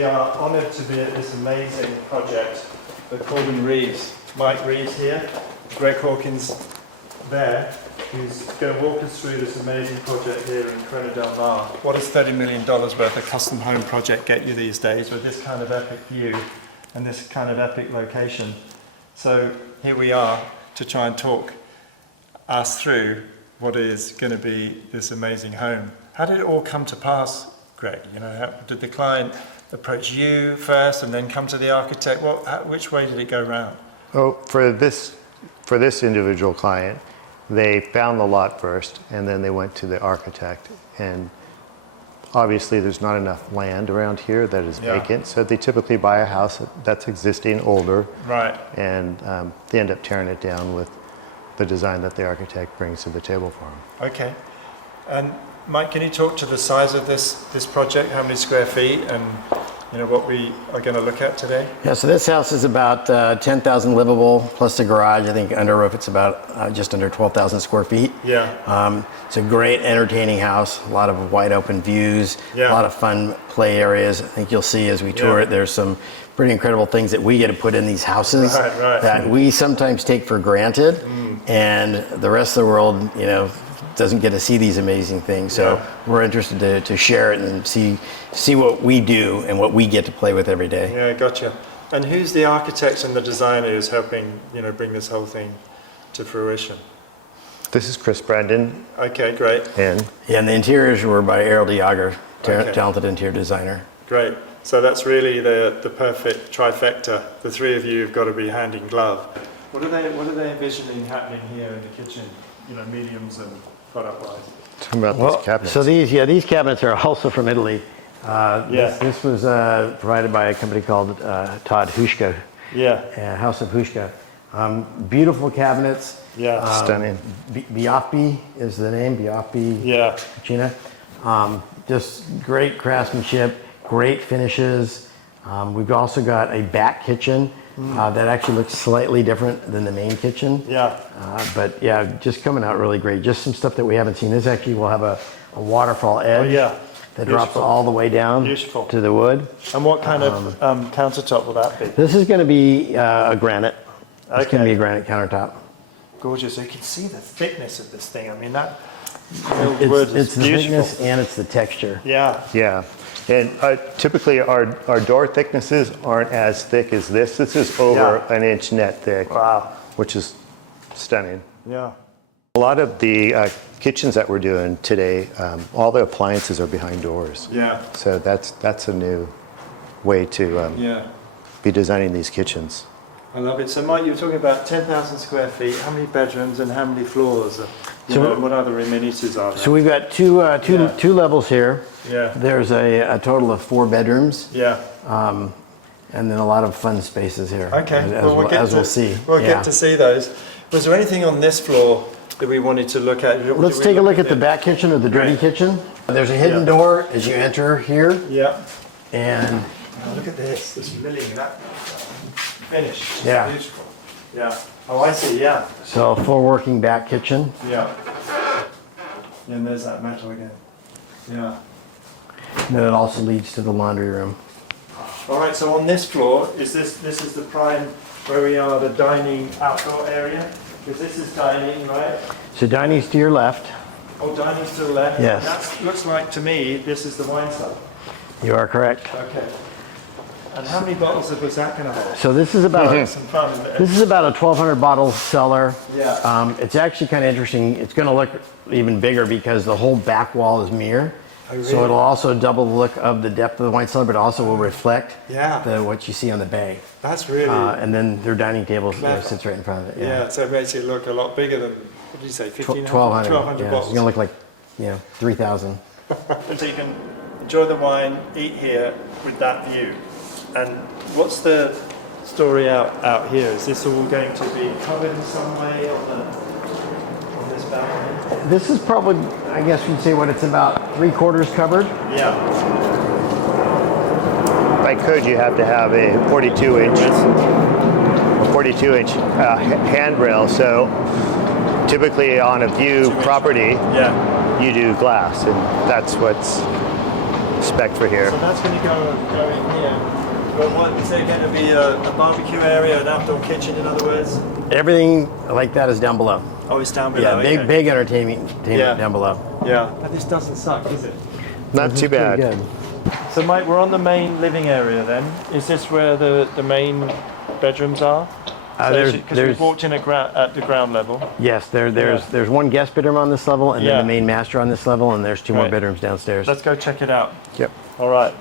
we are honoured to be at this amazing project, the Corbin Reeves. Mike Reeves here, Greg Hawkins there, who's going to walk us through this amazing project here in Corona del Mar. What does $30 million worth of custom home project get you these days with this kind of epic view and this kind of epic location? So here we are to try and talk us through what is going to be this amazing home. How did it all come to pass, Greg? You know, did the client approach you first and then come to the architect? Which way did it go round? Oh, for this individual client, they found the lot first, and then they went to the architect. And obviously, there's not enough land around here that is vacant, so they typically buy a house that's existing, older, right? And they end up tearing it down with the design that the architect brings to the table for them. Okay. And Mike, can you talk to the size of this project? How many square feet, and you know what we are going to look at today? Yeah, so this house is about 10,000 livable plus the garage. I think under roof it's about just under 12,000 square feet. Yeah. It's a great entertaining house. A lot of wide open views. Yeah. A lot of fun play areas. I think you'll see as we tour it. There's some pretty incredible things that we get to put in these houses that we sometimes take for granted, and the rest of the world, you know, doesn't get to see these amazing things. So we're interested to share it and see what we do and what we get to play with every day. Yeah, gotcha. And who's the architect and the designer who's helping, you know, bring this whole thing to fruition? This is Chris Brandon. Okay, great. And the interiors were by Errol Diager, talented interior designer. Great. So that's really the perfect trifecta. The three of you have got to be hand in glove. What are they envisioning happening here in the kitchen? You know, mediums and product-wise. talking about these cabinets. So these cabinets are also from Italy. This was provided by a company called Todd Huschka. Yeah. House of Huschka. Beautiful cabinets. Yeah. Stunning. Biaffi is the name. Biaffi. Yeah. Cucina. Just great craftsmanship, great finishes. We've also got a back kitchen that actually looks slightly different than the main kitchen. Yeah. But yeah, just coming out really great. Just some stuff that we haven't seen. This actually will have a waterfall edge that drops all the way down to the wood. And what kind of countertop will that be? This is going to be a granite. It's going to be a granite countertop. Gorgeous. So you can see the thickness of this thing. I mean, that It's the beautiful. thickness and it's the texture. Yeah. Yeah. And typically our door thicknesses aren't as thick as this. This is over an inch net thick. Wow. Which is stunning. Yeah. A lot of the kitchens that we're doing today, all the appliances are behind doors. Yeah. So that's a new way to be designing these kitchens. I love it. So Mike, you were talking about 10,000 square feet. How many bedrooms and how many floors? What other amenities are there? So we've got two levels here. Yeah. There's a total of 4 bedrooms. Yeah. And then a lot of fun spaces here. Okay. As we'll see. We'll get to see those. Was there anything on this floor that we wanted to look at? Let's take a look at the back kitchen or the dirty kitchen. There's a hidden door as you enter here. Yeah. And look at this. This milling, that finish. It's beautiful. Yeah. Oh, I see. Yeah. So full working back kitchen. Yeah. And there's that metal again. Yeah. And then it also leads to the laundry room. All right. So on this floor, this is the prime where we are, the dining outdoor area. Because this is dining, right? So dining's to your left. Oh, dining's to the left. Yes. That looks like to me this is the wine cellar. You are correct. Okay. And how many bottles was that going to hold? So this is about Some fun. this is about a 1,200 bottle cellar. Yeah. It's actually kind of interesting. It's going to look even bigger because the whole back wall is mirror. Oh, really? So it'll also double the look of the depth of the wine cellar, but also will reflect Yeah. what you see on the bay. That's really. And then their dining table Clever. sits right in front of it. Yeah. So it makes it look a lot bigger than, what did you say, 1,500? 1,200. 1,200 Yeah, bottles. it's going to look like 3,000. So you can enjoy the wine, eat here with that view. And what's the story out here? Is this all going to be covered in some way on this balcony? This is probably, I guess you'd say, what it's about 3/4 covered. Yeah. By code, you have to have a 42-inch handrail. So typically on a view property, you do glass, and that's what's spec for here. So that's going to go in here. But what is there going to be a barbecue area, an outdoor kitchen, in other words? Everything like that is down below. Oh, it's down below. Yeah, big entertainment down below. Yeah, but this doesn't suck, does it? Not too bad. Pretty good. So, Mike, we're on the main living area then. Is this where the main bedrooms are? Because we've walked in at the ground level. Yes, there's one guest bedroom on this level, and then the main master on this level, and there's two more bedrooms downstairs. Let's go check it out. Yep. All right.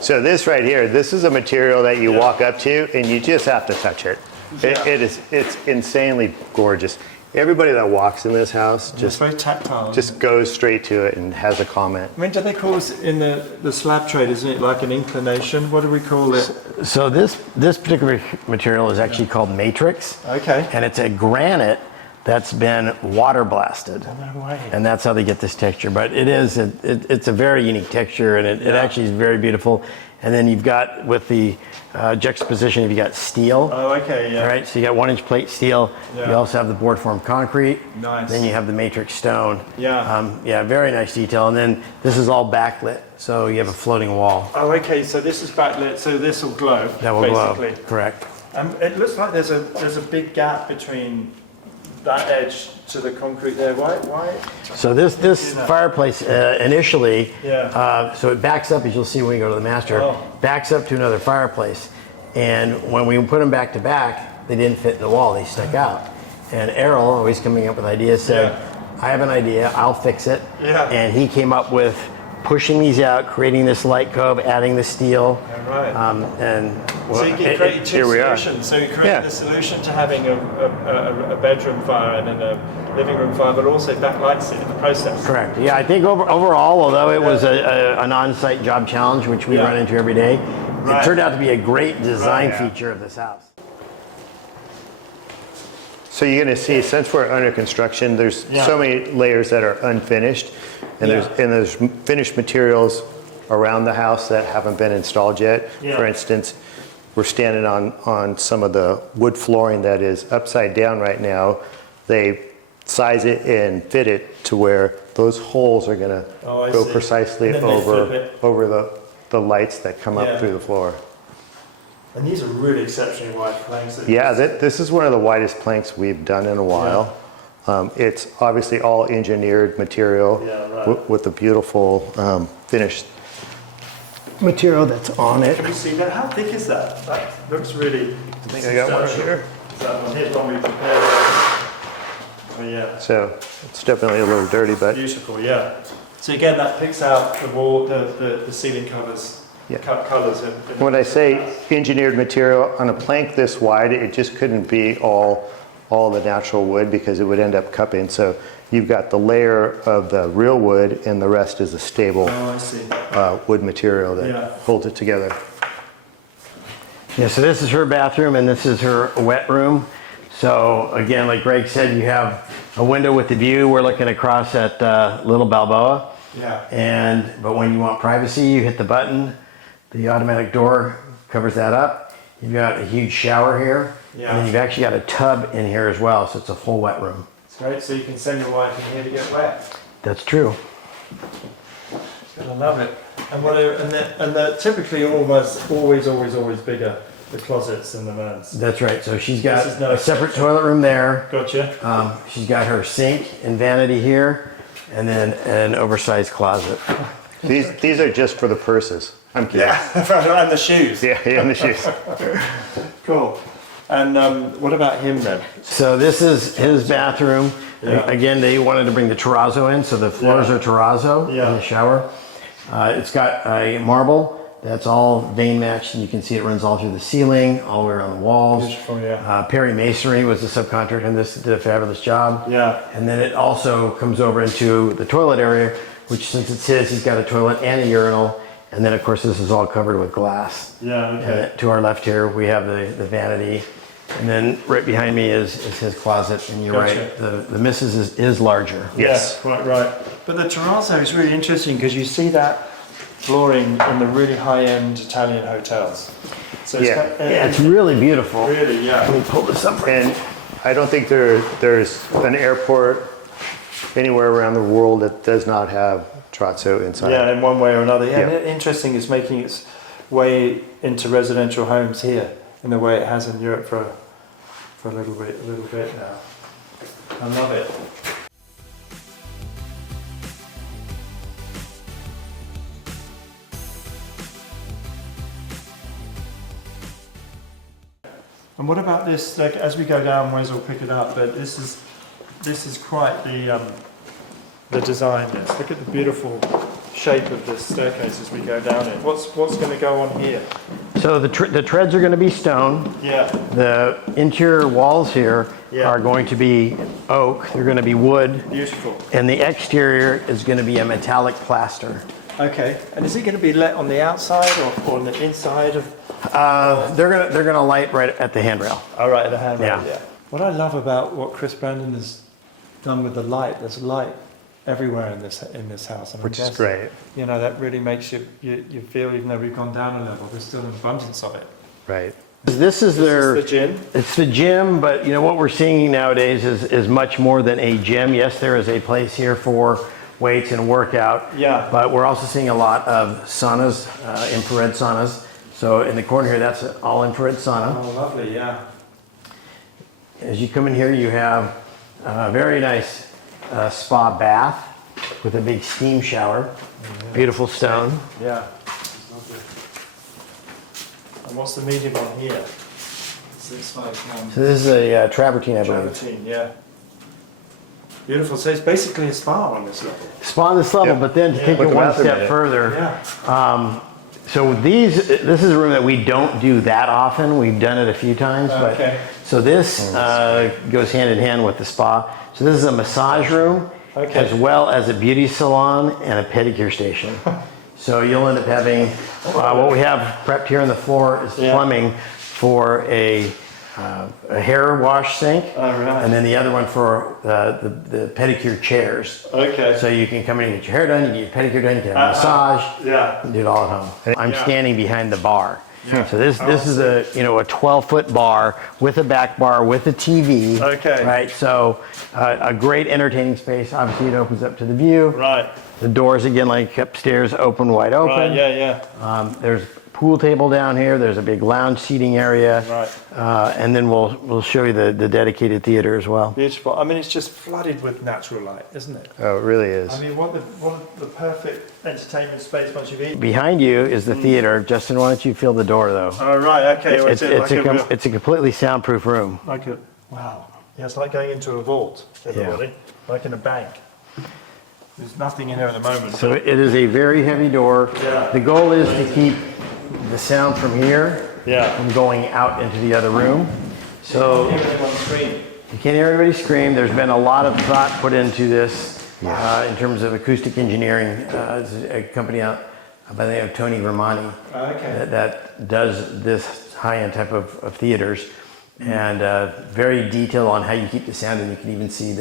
So this right here, this is a material that you walk up to and you just have to touch it. It's insanely gorgeous. Everybody that walks in this house It's very tactile. just goes straight to it and has a comment. I mean, do they call this in the slab trade, isn't it like an inclination? What do we call it? So this particular material is actually called matrix. Okay. And it's a granite that's been water blasted. No way. And that's how they get this texture. But it's a very unique texture, and it actually is very beautiful. And then you've got, with the juxtaposition, you've got steel. Oh, okay, yeah. Right, so you got 1-inch plate steel. Yeah. You also have the board formed concrete. Nice. Then you have the matrix stone. Yeah. Very nice detail. And then this is all backlit, so you have a floating wall. Oh, okay, so this is backlit, so this will glow, That will basically. glow. Correct. It looks like there's a big gap between that edge to the concrete there. Why? So this fireplace initially, Yeah. so it backs up, as you'll see when we go to the master, backs up to another fireplace. And when we put them back to back, they didn't fit in the wall, they stuck out. And Errol, always coming up with ideas, said, I have an idea, I'll fix it. Yeah. And he came up with pushing these out, creating this light cove, adding the steel. Right. So you created two here we are. solutions. So you created the solution to having a bedroom fire and then a living room fire, but also backlights it in the process. Correct. Yeah, I think overall, although it was an on-site job challenge, which we run into every day, it turned out to be a great design feature of this house. So you're going to see, since we're under construction, there's so many layers that are unfinished, and there's finished materials around the house that haven't been installed yet. For instance, we're standing on some of the wood flooring that is upside down right now. They size it and fit it to where those holes are going to go precisely over the lights that come up through the floor. And these are really exceptionally wide planks. This is one of the widest planks we've done in a while. It's obviously all engineered material with the beautiful finished material that's on it. Can we see that? How thick is that? That looks really. I think I got one here. Is that one? Here's one we prepared. Oh yeah. So it's definitely a little dirty, but Beautiful, yeah. So again, that picks out the wall, the ceiling covers, colors. when I say engineered material on a plank this wide, it just couldn't be all the natural wood because it would end up cupping. So you've got the layer of the real wood and the rest is a stable wood material that holds it together. Yeah, so this is her bathroom and this is her wet room. So again, like Greg said, you have a window with the view. We're looking across at Little Balboa. Yeah. But when you want privacy, you hit the button. The automatic door covers that up. You've got a huge shower here. Yeah. And then you've actually got a tub in here as well, so it's a full wet room. It's great, so you can send your wife in here to get wet. That's true. I love it. And they're typically always bigger, the closets and the vans. That's right. So she's got a separate toilet room there. Gotcha. She's got her sink and vanity here, and then an oversized closet. These are just for the purses. I'm kidding. Yeah, and the shoes. Yeah, and the shoes. Cool. And what about him then? So this is his bathroom. Again, they wanted to bring the terrazzo in, so the floors are terrazzo in the shower. It's got a marble that's all vein matched, and you can see it runs all through the ceiling, all the way around the walls. Beautiful, yeah. Perry Masonry was the subcontractor, and this did a fabulous job. Yeah. And then it also comes over into the toilet area, which since it's his, he's got a toilet and a urinal. And then of course this is all covered with glass. Yeah, okay. And to our left here, we have the vanity. And then right behind me is his closet, and you're right, the missus is larger. Yes. Yeah, quite right. But the terrazzo is really interesting because you see that flooring in the really high-end Italian hotels. So It's really beautiful. Really, yeah. Let me pull this up. And I don't think there's an airport anywhere around the world that does not have terrazzo inside. Yeah, in one way or another. Yeah, Yeah. and interesting is making its way into residential homes here in the way it has in Europe for a little bit now. I love it. And what about this? Like, as we go down, Wes will pick it up. But this is quite the design. This. Look at the beautiful shape of the staircase as we go down it. What's going to go on here? So the treads are going to be stone. Yeah. The interior walls here Yeah. are going to be oak. They're going to be wood. Beautiful. And the exterior is going to be a metallic plaster. Okay. And is it going to be lit on the outside or on the inside of? They're gonna light right at the handrail. Oh, right, the handrail. Yeah. Yeah. What I love about what Chris Brandon has done with the light, there's light everywhere in this house, and Which I is guess, great. You know, that really makes you feel, even though we've gone down a level, there's still an abundance of it. Right. This is their. This is the gym. It's the gym, but you know what we're seeing nowadays is much more than a gym. Yes, there is a place here for weights and workout. Yeah. But we're also seeing a lot of saunas, infrared saunas. So in the corner here, that's an all infrared sauna. Oh, lovely. Yeah. As you come in here, you have a very nice spa bath with a big steam shower. Beautiful stone. Yeah. Lovely. And what's the medium on here? So it's like So this is a travertine, I believe. travertine. Yeah. Beautiful. So it's basically a spa on this level. Spa on this level, Yeah. but then to take With it the one bathroom in step it. further. Yeah. So this is a room that we don't do that often. We've done it a few times, but Okay. so this goes hand in hand with the spa. So this is a massage room, Okay. as well as a beauty salon and a pedicure station. So you'll end up having what we have prepped here on the floor is Yeah. plumbing for a hair wash sink, All right. and then the other one for the pedicure chairs. Okay. So you can come in and get your hair done, you get your pedicure done, you get a massage, Yeah. do it all at home. I'm Yeah. standing behind the bar. Yeah. So this is a 12-foot bar with a back bar with a TV. Okay. Right. So a great entertaining space. Obviously, it opens up to the view. Right. The doors again, like upstairs, open wide open. Right. Yeah. There's a pool table down here. There's a big lounge seating area. Right. And then we'll show you the dedicated theater as well. Beautiful. I mean, it's just flooded with natural light, isn't it? Oh, it really is. I mean, what the perfect entertainment space once you've eaten. Behind you is the theater. Justin, why don't you feel the door though? Oh, right. Okay. Well, It's a completely soundproof room. Wow. Yeah, it's like going into a vault, everybody. Like in a bank. There's nothing in here at the moment. So it is a very heavy door. Yeah. The goal is to keep the sound from here Yeah. from going out into the other room. So Everything on screen. you can't hear everybody scream. There's been a lot of thought put into this in terms of acoustic engineering. There's a company out by the name of Tony Romani Okay. that does this high-end type of theaters, and very detailed on how you keep the sound, and you can even see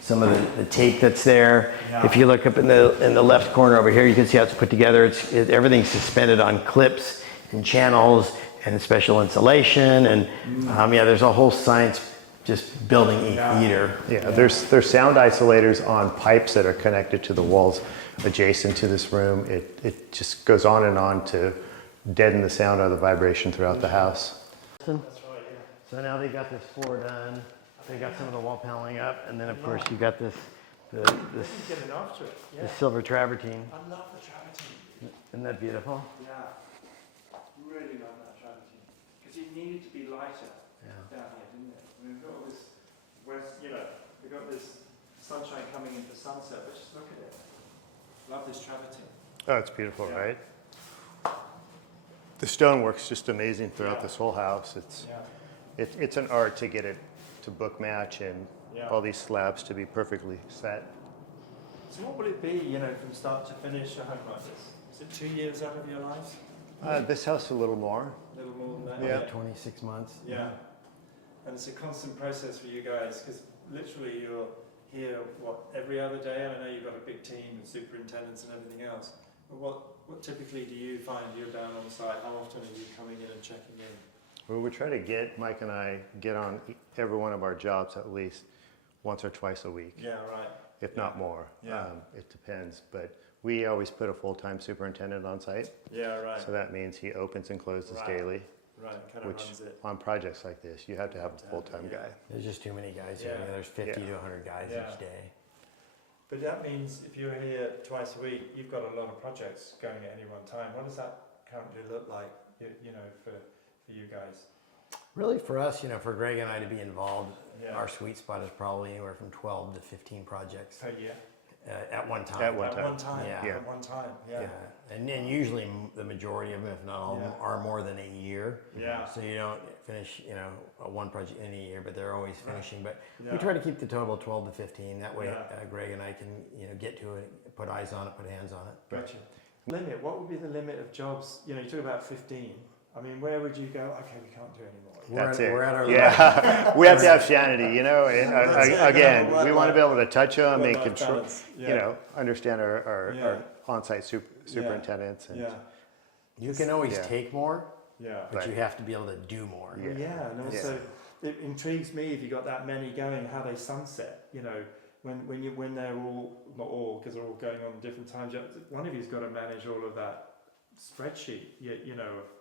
some of the tape that's there. Yeah. If you look up in the left corner over here, you can see how it's put together. Everything's suspended on clips and channels and special insulation, and there's a whole science just building a theater. Yeah, there's sound isolators on pipes that are connected to the walls adjacent to this room. It just goes on to deaden the sound or the vibration throughout the house. That's right, yeah. So now they got this floor done. They got some of the wall paneling up, and then of course you got this Getting after it. Yeah. the silver travertine. I love the travertine. Isn't that beautiful? Yeah. Really love that travertine. Because it needed to be lighter down here, didn't it? I mean, we've got all this we've got this sunshine coming into sunset, but just look at it. Love this travertine. Oh, it's beautiful, Yeah. right? The stonework's just amazing throughout Yeah. this whole house. It's an art to get it to book match and Yeah. all these slabs to be perfectly set. So what will it be, from start to finish, a home like this? Is it 2 years out of your lives? This house a little more. A little more than that? Yeah. 26 months. Yeah. And it's a constant process for you guys, because literally you're here, every other day? And I know you've got a big team and superintendents and everything else. But what typically do you find you're down on site? How often are you coming in and checking in? Well, we try to Mike and I get on every one of our jobs at least once or twice a week, Yeah, right. if not more. Yeah. It depends, but we always put a full-time superintendent on site. Yeah, right. So that means he opens and closes Right. daily, Right, kind of which runs it. on projects like this, you have to have a full-time guy. There's just too many guys here. Yeah. There's 50 Yeah. to 100 guys Yeah. each day. But that means if you're here twice a week, you've got a lot of projects going at any one time. What does that currently look like, you know, for you guys? Really, for us, for Greg and I to be involved, Yeah. our sweet spot is probably anywhere from 12 to 15 projects Per year? at one time. At one At time. one time? Yeah. Yeah. At one time, yeah. Yeah. And then usually the majority of them, if not all of them, Yeah. are more than a year. Yeah. So you don't finish, one project in a year, but they're always finishing. But Yeah. we try to keep the total 12 to 15. That way, Yeah. Greg and I can, get to it, put eyes on it, put hands on it. Gotcha. Limit, what would be the limit of jobs? You talk about 15. I mean, where would you go, okay, we can't do anymore? That's We're at our Yeah, we have to have sanity, and That's it. again, Yeah, we want to be able to touch them and work-life control, balance. Yeah. understand our Yeah. on-site superintendents. And Yeah, You can always Yeah. take more, yeah. but Right. you have to be able to do more. Yeah. Yeah, and also it intrigues me if you got that many going, how they sunset. When they're all, not all, because they're all going on different times. One of you's got to manage all of that spreadsheet.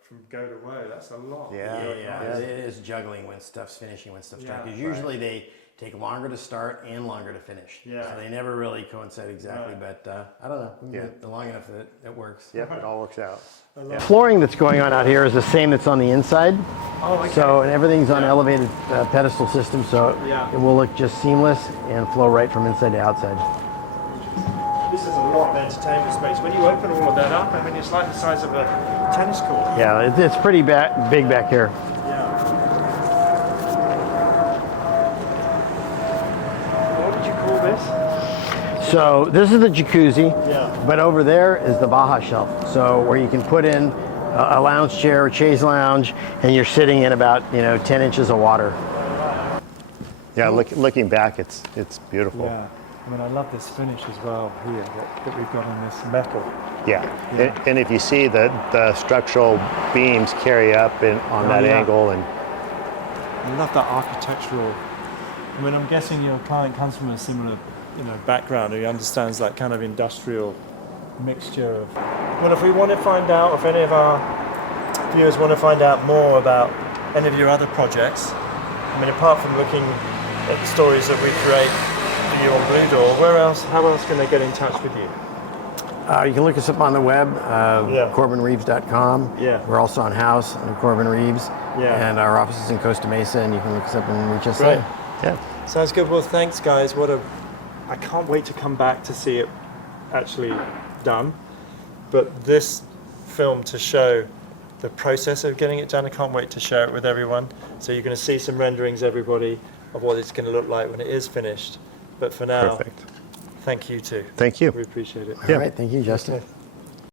From go to woe. That's a lot. Yeah. It is juggling when stuff's finishing, when stuff's starting. Yeah. Because usually they take longer to start and longer to finish. Yeah. So they never really coincide exactly, Right. but I don't know. Yeah. Long enough that it works. Yep, it all works out. Flooring that's going on out here is the same that's on the inside. Oh, okay. So, and everything's on Yeah. elevated pedestal system, so Yeah. it will look just seamless and flow right from inside to outside. This is a lot of entertainment space. When you open all of that up, I mean, it's like the size of a tennis court. Yeah, it's pretty big back here. Yeah. What would you call this? So this is the jacuzzi, Yeah. but over there is the Baja shelf. So where you can put in a lounge chair, a chaise lounge, and you're sitting in about 10 inches of water. Yeah, looking back, it's beautiful. Yeah. I mean, I love this finish as well here that we've got on this metal. Yeah, and if you see the structural beams carry up on that yeah. angle, and I love that architectural. I mean, I'm guessing your client comes from a similar, background. He understands that kind of industrial mixture of. Well, if we want to find out, if any of our viewers want to find out more about any of your other projects, I mean, apart from looking at the stories that we create for you on Blue Door, how else can they get in touch with you? You can look us up on the web, Yeah. CorbinReeves.com. Yeah. We're also on house on Corbin Reeves. Yeah. And our office is in Costa Mesa, and you can look us up and reach us Great. there. yeah, Sounds good. Well, thanks, guys. I can't wait to come back to see it actually done. But this film to show the process of getting it done, I can't wait to share it with everyone. So you're going to see some renderings, everybody, of what it's going to look like when it is finished. But for now, perfect. thank you too. Thank you. We appreciate it. All right. Thank you, Justin. Okay.